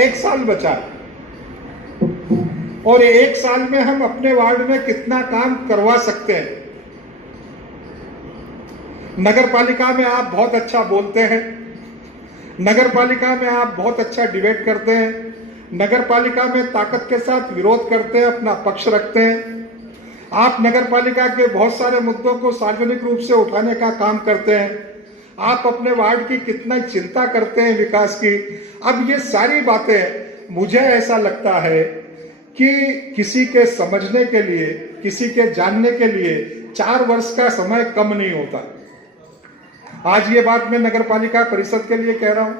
एक साल बचा और एक साल में हम अपने वार्ड में कितना काम करवा सकते हैं। नगर पालिका में आप बहुत अच्छा बोलते हैं, नगर पालिका में आप बहुत अच्छा डिबेट करते हैं, नगर पालिका में ताकत के साथ विरोध करते हैं, अपना पक्ष रखते हैं। आप नगर पालिका के बहुत सारे मुद्दों को सार्वजनिक रूप से उठाने का काम करते हैं। आप अपने वार्ड की कितना चिंता करते हैं विकास की। अब ये सारी बातें मुझे ऐसा लगता है कि किसी के समझने के लिए, किसी के जानने के लिए 4 वर्ष का समय कम नहीं होता। आज ये बात मैं नगर पालिका परिषद के लिए कह रहा हूं,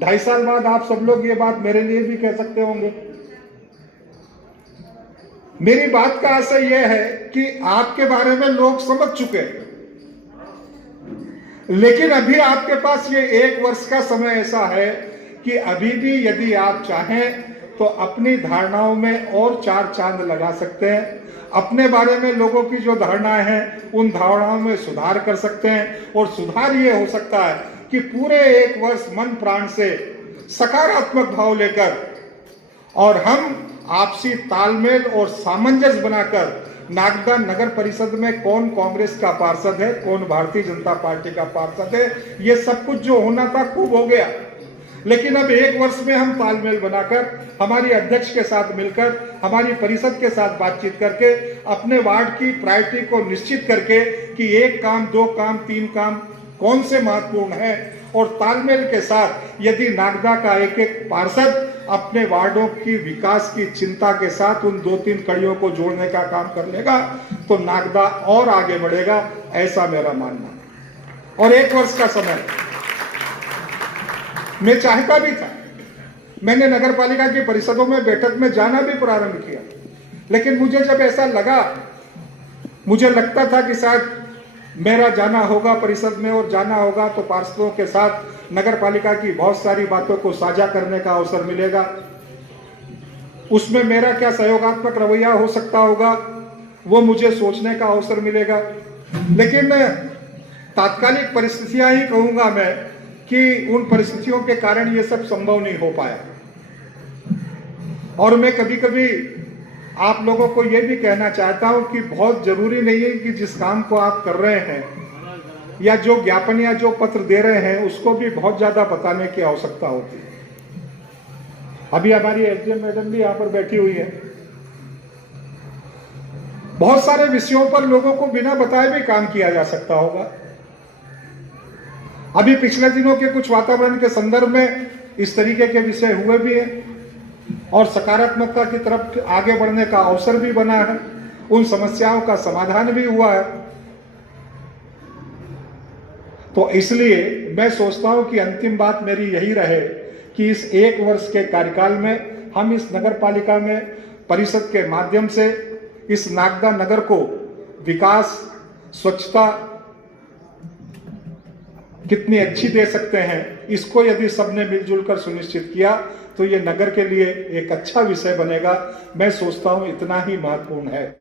2.5 साल बाद आप सब लोग ये बात मेरे लिए भी कह सकते होंगे। मेरी बात का आशय यह है कि आपके बारे में लोग समझ चुके हैं, लेकिन अभी आपके पास ये 1 वर्ष का समय ऐसा है कि अभी भी यदि आप चाहें तो अपनी धारणाओं में और 4 चांद लगा सकते हैं। अपने बारे में लोगों की जो धारणाएं हैं उन धारणाओं में सुधार कर सकते हैं, और सुधार ये हो सकता है कि पूरे 1 वर्ष मन प्राण से सकारात्मक भाव लेकर और हम आपसी तालमेल और सामंजस्य बनाकर नागदा नगर परिषद में कौन कांग्रेस का पार्षद है, कौन भारतीय जनता पार्टी का पार्षद है, ये सब कुछ जो होना था खूब हो गया। लेकिन अब 1 वर्ष में हम तालमेल बनाकर, हमारी अध्यक्ष के साथ मिलकर, हमारी परिषद के साथ बातचीत करके, अपने वार्ड की प्रायोरिटी को निश्चित करके कि 1 काम, 2 काम, 3 काम कौन से महत्वपूर्ण है, और तालमेल के साथ यदि नागदा का एक पार्षद अपने वार्डों की विकास की चिंता के साथ उन 2-3 कड़ियों को जोड़ने का काम कर लेगा तो नागदा और आगे बढ़ेगा, ऐसा मेरा मानना है। और 1 वर्ष का समय मैं चाहता भी था, मैंने नगर पालिका की परिषदों में बैठक में जाना भी प्रारंभ किया, लेकिन मुझे जब ऐसा लगा, मुझे लगता था कि शायद मेरा जाना होगा परिषद में और जाना होगा तो पार्षदों के साथ नगर पालिका की बहुत सारी बातों को साझा करने का अवसर मिलेगा, उसमें मेरा क्या सहयोगात्मक रवैया हो सकता होगा वो मुझे सोचने का अवसर मिलेगा। लेकिन तात्कालिक परिस्थितियां ही कहूंगा मैं कि उन परिस्थितियों के कारण ये सब संभव नहीं हो पाया। और मैं कभी कभी आप लोगों को यह भी कहना चाहता हूं कि बहुत जरूरी नहीं है कि जिस काम को आप कर रहे हैं या जो ज्ञापन या जो पत्र दे रहे हैं उसको भी बहुत ज्यादा बताने की आवश्यकता होती है। अभी हमारी एसडीएम मैडम भी यहां पर बैठी हुई है। बहुत सारे विषयों पर लोगों को बिना बताए भी काम किया जा सकता होगा। अभी पिछले दिनों के कुछ वातावरण के संदर्भ में इस तरीके के विषय हुए भी हैं और सकारात्मकता की तरफ आगे बढ़ने का अवसर भी बना है, उन समस्याओं का समाधान भी हुआ है। तो इसलिए मैं सोचता हूं कि अंतिम बात मेरी यही रहे कि इस 1 वर्ष के कार्यकाल में हम इस नगर पालिका में परिषद के माध्यम से इस नागदा नगर को विकास, स्वच्छता कितनी अच्छी दे सकते हैं, इसको यदि सबने मिलजुल कर सुनिश्चित किया तो ये नगर के लिए एक अच्छा विषय बनेगा। मैं सोचता हूं इतना ही महत्वपूर्ण है।